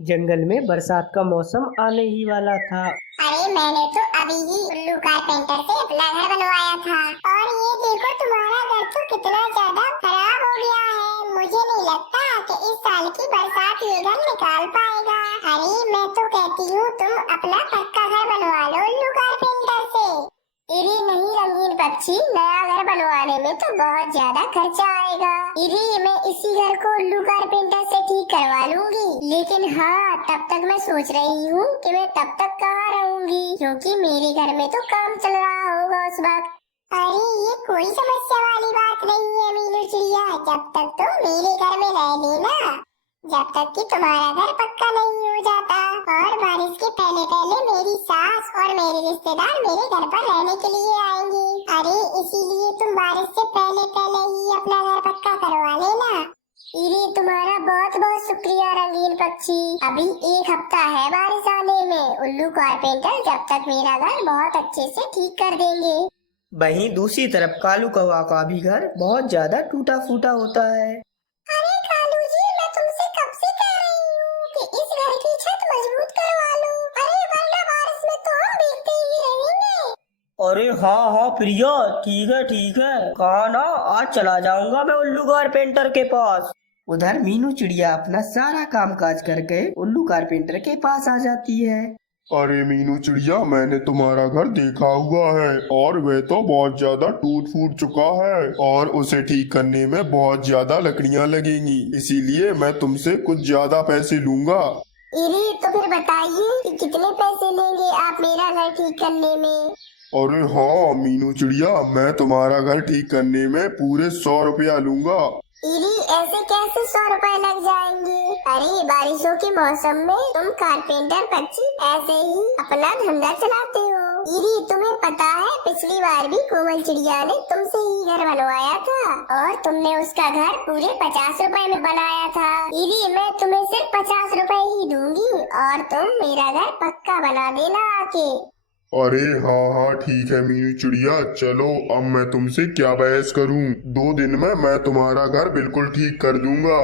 जंगल में बरसात का मौसम आने ही वाला था। अरे मैंने तो अभी ही उल्लू कारपेंटर से अपना घर बनवाया था और ये देखो तुम्हारा घर तो कितना ज्यादा खराब हो गया है। मुझे नहीं लगता कि इस साल की बरसात ये घर निकाल पाएगा। अरे मैं तो कहती हूँ तुम अपना पक्का घर बनवा लो उल्लू कारपेंटर से। अरे नहीं रंगीन पक्षी, नया घर बनवाने में तो बहुत ज्यादा खर्चा आएगा। अरे मैं इसी घर को उल्लू कारपेंटर से ठीक करवा लूंगी, लेकिन हाँ तब तक मैं सोच रही हूँ कि मैं तब तक कहाँ रहूंगी, क्योंकि मेरे घर में तो काम चल रहा होगा उस वक्त। अरे ये कोई समस्या वाली बात नहीं है मीनू चिड़िया, जब तक तो मेरे घर में रह लेना, जब तक कि तुम्हारा घर पक्का नहीं हो जाता। और बारिश के पहले पहले मेरी सास और मेरे रिश्तेदार मेरे घर पर रहने के लिए आएंगे। अरे इसीलिए तुम बारिश से पहले पहले ही अपना घर पक्का करवा लेना। अरे तुम्हारा बहुत बहुत शुक्रिया रंगीन पक्षी। अभी एक हफ्ता है बारिश आने में, उल्लू कारपेंटर जब तक मेरा घर बहुत अच्छे से ठीक कर देंगे। वहीं दूसरी तरफ कालू कौवा का भी घर बहुत ज्यादा टूटा फूटा होता है। अरे कालू जी, मैं तुमसे कब से कह रही हूँ कि इस घर की छत मजबूत करवा लो। अरे वरना बारिश में तो हम भीगते ही रहेंगे। अरे हाँ हाँ प्रिया, ठीक है, कहा ना, आज चला जाऊंगा मैं उल्लू कारपेंटर के पास। उधर मीनू चिड़िया अपना सारा काम काज करके उल्लू कारपेंटर के पास आ जाती है। अरे मीनू चिड़िया, मैंने तुम्हारा घर देखा हुआ है और वह तो बहुत ज्यादा टूट फूट चुका है और उसे ठीक करने में बहुत ज्यादा लकड़ियां लगेंगी, इसीलिए मैं तुमसे कुछ ज्यादा पैसे लूंगा। अरे तो फिर बताइए कि कितने पैसे लेंगे आप मेरा घर ठीक करने में। अरे हाँ मीनू चिड़िया, मैं तुम्हारा घर ठीक करने में पूरे 100 रुपया लूंगा। इरी ऐसे कैसे 100 रुपए लग जाएंगे। अरे बारिशों के मौसम में तुम कारपेंटर पक्षी ऐसे ही अपना धंधा चलाते हो। इरी तुम्हें पता है पिछली बार भी कोमल चिड़िया ने तुमसे ही घर बनवाया था और तुमने उसका घर पूरे 50 रुपए में बनाया था। इरी मैं तुम्हें सिर्फ 50 रुपए ही दूंगी और तुम मेरा घर पक्का बना देना आके। अरे हाँ ठीक है मीनू चिड़िया, चलो अब मैं तुमसे क्या बहस करूं। 2 दिन में मैं तुम्हारा घर बिल्कुल ठीक कर दूंगा।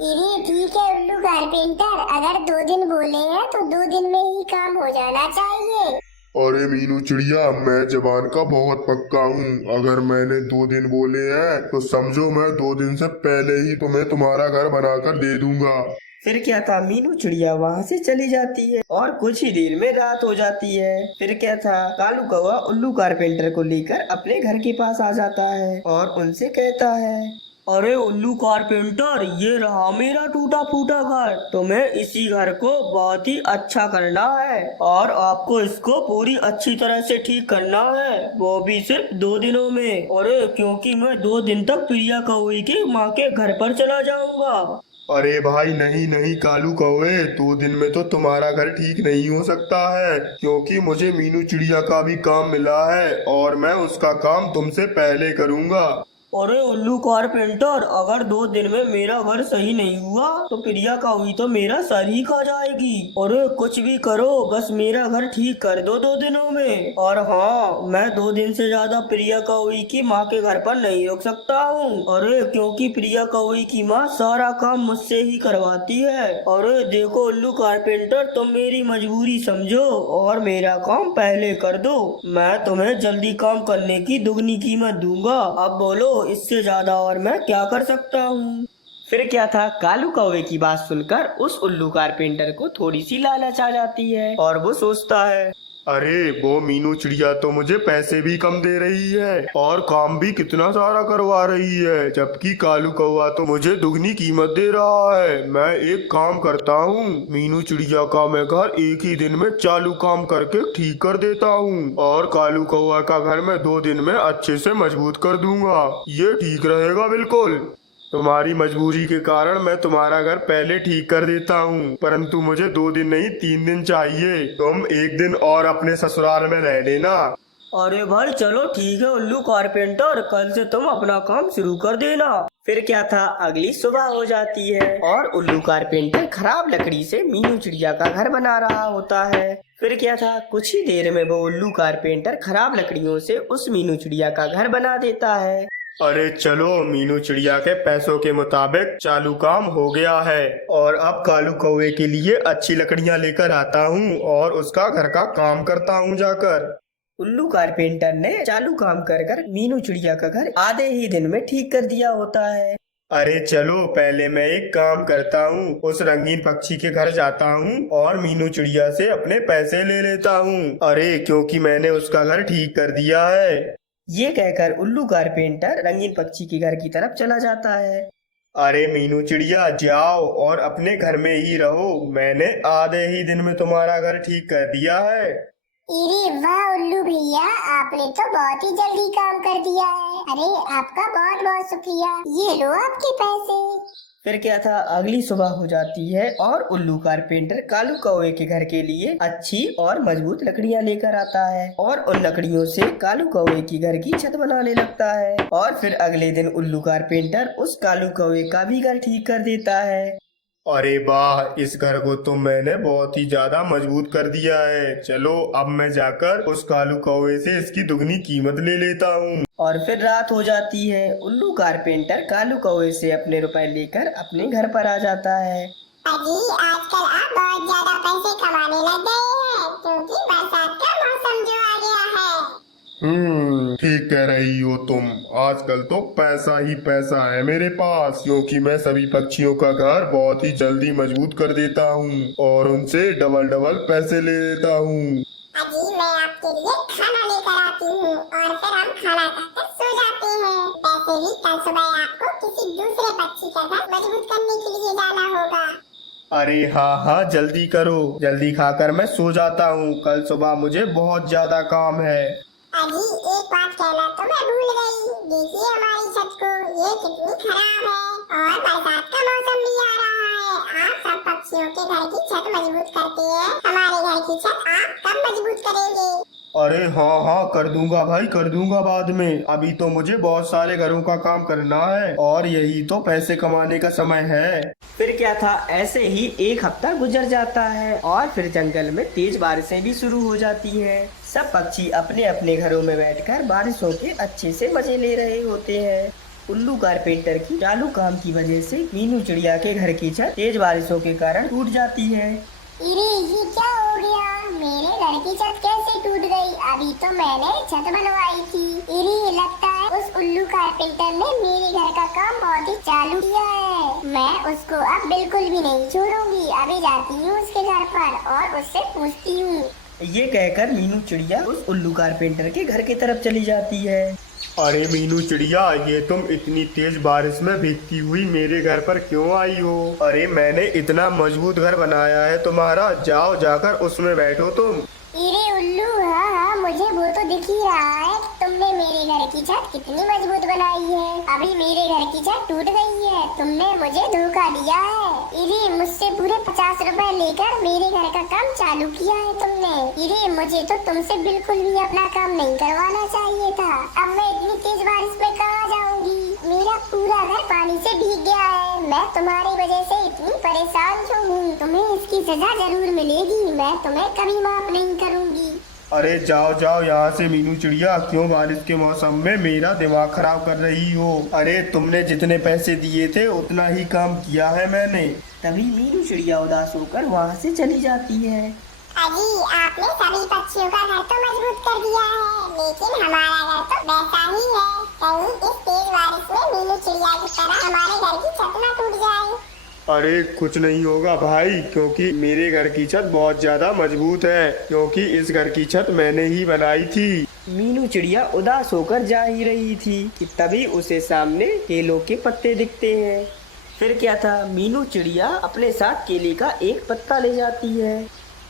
अरे ठीक है उल्लू कारपेंटर, अगर 2 दिन बोले हैं तो 2 दिन में ही काम हो जाना चाहिए। अरे मीनू चिड़िया, मैं जबान का बहुत पक्का हूँ, अगर मैंने 2 दिन बोले हैं तो समझो मैं 2 दिन से पहले ही तुम्हें तुम्हारा घर बनाकर दे दूंगा। फिर क्या था, मीनू चिड़िया वहाँ से चली जाती है और कुछ ही देर में रात हो जाती है। फिर क्या था, कालू कौवा उल्लू कारपेंटर को लेकर अपने घर के पास आ जाता है और उनसे कहता है, अरे उल्लू कारपेंटर, ये रहा मेरा टूटा फूटा घर। तुम्हें इसी घर को बहुत ही अच्छा करना है और आपको इसको पूरी अच्छी तरह से ठीक करना है, वो भी सिर्फ 2 दिनों में। अरे क्योंकि मैं 2 दिन तक प्रिया कौवे की माँ के घर पर चला जाऊंगा। अरे भाई नहीं कालू कौवे, 2 दिन में तो तुम्हारा घर ठीक नहीं हो सकता है, क्योंकि मुझे मीनू चिड़िया का भी काम मिला है और मैं उसका काम तुमसे पहले करूंगा। अरे उल्लू कारपेंटर, अगर 2 दिन में मेरा घर सही नहीं हुआ तो प्रिया कौवी तो मेरा सर ही खा जाएगी। अरे कुछ भी करो, बस मेरा घर ठीक कर दो 2 दिनों में। और हाँ, मैं 2 दिन से ज्यादा प्रिया कौवी की माँ के घर पर नहीं रुक सकता हूँ। अरे क्योंकि प्रिया कौवी की माँ सारा काम मुझसे ही करवाती है। अरे देखो उल्लू कारपेंटर, तुम मेरी मजबूरी समझो और मेरा काम पहले कर दो। मैं तुम्हें जल्दी काम करने की दुगनी कीमत दूंगा। अब बोलो, इससे ज्यादा और मैं क्या कर सकता हूँ। फिर क्या था, कालू कौवे की बात सुनकर उस उल्लू कारपेंटर को थोड़ी सी लालच आ जाती है और वो सोचता है, अरे वो मीनू चिड़िया तो मुझे पैसे भी कम दे रही है और काम भी कितना सारा करवा रही है, जबकि कालू कौवा तो मुझे दुगनी कीमत दे रहा है। मैं एक काम करता हूँ, मीनू चिड़िया का मैं घर एक ही दिन में चालू काम करके ठीक कर देता हूँ और कालू कौवा का घर मैं 2 दिन में अच्छे से मजबूत कर दूंगा। ये ठीक रहेगा बिल्कुल। तुम्हारी मजबूरी के कारण मैं तुम्हारा घर पहले ठीक कर देता हूँ, परंतु मुझे 2 दिन नहीं 3 दिन चाहिए। तुम 1 दिन और अपने ससुराल में रह लेना। अरे भाई चलो ठीक है उल्लू कारपेंटर, कल से तुम अपना काम शुरू कर देना। फिर क्या था, अगली सुबह हो जाती है और उल्लू कारपेंटर खराब लकड़ी से मीनू चिड़िया का घर बना रहा होता है। फिर क्या था, कुछ ही देर में वो उल्लू कारपेंटर खराब लकड़ियों से उस मीनू चिड़िया का घर बना देता है। अरे चलो, मीनू चिड़िया के पैसों के मुताबिक चालू काम हो गया है और अब कालू कौवे के लिए अच्छी लकड़ियां लेकर आता हूँ और उसका घर का काम करता हूँ जाकर। उल्लू कारपेंटर ने चालू काम कर कर मीनू चिड़िया का घर आधे ही दिन में ठीक कर दिया होता है। अरे चलो, पहले मैं एक काम करता हूँ, उस रंगीन पक्षी के घर जाता हूँ और मीनू चिड़िया से अपने पैसे ले लेता हूँ। अरे क्योंकि मैंने उसका घर ठीक कर दिया है। ये कहकर उल्लू कारपेंटर रंगीन पक्षी के घर की तरफ चला जाता है। अरे मीनू चिड़िया, जाओ और अपने घर में ही रहो, मैंने आधे ही दिन में तुम्हारा घर ठीक कर दिया है। अरे वाह उल्लू भैया, आपने तो बहुत ही जल्दी काम कर दिया है। अरे आपका बहुत बहुत शुक्रिया, ये लो आपके पैसे। फिर क्या था, अगली सुबह हो जाती है और उल्लू कारपेंटर कालू कौवे के घर के लिए अच्छी और मजबूत लकड़ियां लेकर आता है और उन लकड़ियों से कालू कौवे की घर की छत बनाने लगता है। और फिर अगले दिन उल्लू कारपेंटर उस कालू कौवे का भी घर ठीक कर देता है। अरे वाह, इस घर को तो मैंने बहुत ही ज्यादा मजबूत कर दिया है। चलो अब मैं जाकर उस कालू कौवे से इसकी दुगनी कीमत ले लेता हूँ। और फिर रात हो जाती है। उल्लू कारपेंटर कालू कौवे से अपने रुपए लेकर अपने घर पर आ जाता है। अजी आजकल आप बहुत ज्यादा पैसे कमाने लग गए हैं, क्योंकि बरसात का मौसम जो आ गया है। ठीक कह रही हो तुम। आजकल तो पैसा ही पैसा है मेरे पास, क्योंकि मैं सभी पक्षियों का घर बहुत ही जल्दी मजबूत कर देता हूँ और उनसे डबल डबल पैसे ले लेता हूँ। अजी मैं आपके लिए खाना लेकर आती हूँ और फिर हम खाना खाकर सो जाते हैं। वैसे भी कल सुबह आपको किसी दूसरे पक्षी का घर मजबूत करने के लिए जाना होगा। अरे हाँ हाँ, जल्दी करो, जल्दी खाकर मैं सो जाता हूँ, कल सुबह मुझे बहुत ज्यादा काम है। अजी एक बात कहना तो मैं भूल गई, देखिए हमारी छत को, ये कितनी खराब है और बरसात का मौसम भी आ रहा है। आप सब पक्षियों के घर की छत मजबूत करते हैं, हमारे घर की छत आप कब मजबूत करेंगे? अरे हाँ हाँ, कर दूंगा भाई, कर दूंगा बाद में। अभी तो मुझे बहुत सारे घरों का काम करना है और यही तो पैसे कमाने का समय है। फिर क्या था, ऐसे ही एक हफ्ता गुजर जाता है और फिर जंगल में तेज बारिशें भी शुरू हो जाती हैं। सब पक्षी अपने अपने घरों में बैठकर बारिशों के अच्छे से मजे ले रहे होते हैं। उल्लू कारपेंटर की चालू काम की वजह से मीनू चिड़िया के घर की छत तेज बारिशों के कारण टूट जाती है। अरे ये क्या हो गया, मेरे घर की छत कैसे टूट गई? अभी तो मैंने छत बनवाई थी। अरे लगता है उस उल्लू कारपेंटर ने मेरे घर का काम बहुत ही चालू किया है। मैं उसको अब बिल्कुल भी नहीं छोड़ूंगी, अभी जाती हूँ उसके घर पर और उससे पूछती हूँ। ये कहकर मीनू चिड़िया उस उल्लू कारपेंटर के घर की तरफ चली जाती है। अरे मीनू चिड़िया, ये तुम इतनी तेज बारिश में भीगती हुई मेरे घर पर क्यों आई हो? अरे मैंने इतना मजबूत घर बनाया है तुम्हारा, जाओ जाकर उसमें बैठो तुम। अरे उल्लू, हाँ मुझे वो तो दिख ही रहा है कि तुमने मेरे घर की छत कितनी मजबूत बनाई है। अभी मेरे घर की छत टूट गई है, तुमने मुझे धोखा दिया है। अरे मुझसे पूरे 50 रुपए लेकर मेरे घर का काम चालू किया है तुमने। अरे मुझे तो तुमसे बिल्कुल भी अपना काम नहीं करवाना चाहिए था। अब मैं इतनी तेज बारिश में कहाँ जाऊँगी? मेरा पूरा घर पानी से भीग गया है। मैं तुम्हारी वजह से इतनी परेशान क्यों हूँ? तुम्हें इसकी सजा जरूर मिलेगी, मैं तुम्हें कभी माफ नहीं करूँगी। अरे जाओ जाओ यहाँ से मीनू चिड़िया, क्यों बारिश के मौसम में मेरा दिमाग खराब कर रही हो? अरे तुमने जितने पैसे दिए थे उतना ही काम किया है मैंने। तभी मीनू चिड़िया उदास होकर वहाँ से चली जाती है। अजी आपने सभी पक्षियों का घर तो मजबूत कर दिया है, लेकिन हमारा घर तो वैसा ही है। कहीं इस तेज बारिश में मीनू चिड़िया की तरह हमारे घर की छत न टूट जाए। अरे कुछ नहीं होगा भाई, क्योंकि मेरे घर की छत बहुत ज्यादा मजबूत है, क्योंकि इस घर की छत मैंने ही बनाई थी। मीनू चिड़िया उदास होकर जा ही रही थी कि तभी उसे सामने केलों के पत्ते दिखते हैं। फिर क्या था, मीनू चिड़िया अपने साथ केले का एक पत्ता ले जाती है।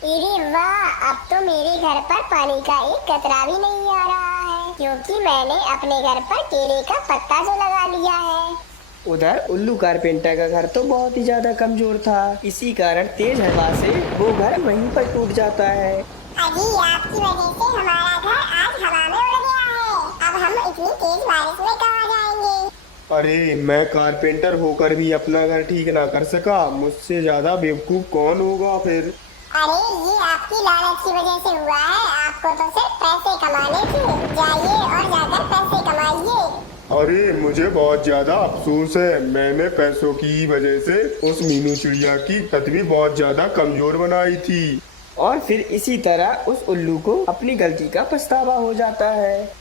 अरे वाह, अब तो मेरे घर पर पानी का एक कतरा भी नहीं आ रहा है, क्योंकि मैंने अपने घर पर केले का पत्ता जो लगा लिया है। उधर उल्लू कारपेंटर का घर तो बहुत ही ज्यादा कमजोर था, इसी कारण तेज हवा से वो घर वहीं पर टूट जाता है। अजी आपकी वजह से हमारा घर आज हवा में उड़ गया है। अब हम इतनी तेज बारिश में कहाँ जाएंगे? अरे मैं कारपेंटर होकर भी अपना घर ठीक ना कर सका, मुझसे ज्यादा बेवकूफ कौन होगा फिर? अरे ये आपकी लालच की वजह से हुआ है, आपको तो सिर्फ पैसे कमाने थे। जाइए और जाकर पैसे कमाइए। अरे मुझे बहुत ज्यादा अफसोस है, मैंने पैसों की वजह से उस मीनू चिड़िया की पृथ्वी बहुत ज्यादा कमजोर बनाई थी। और फिर इसी तरह उस उल्लू को अपनी गलती का पछतावा हो जाता है।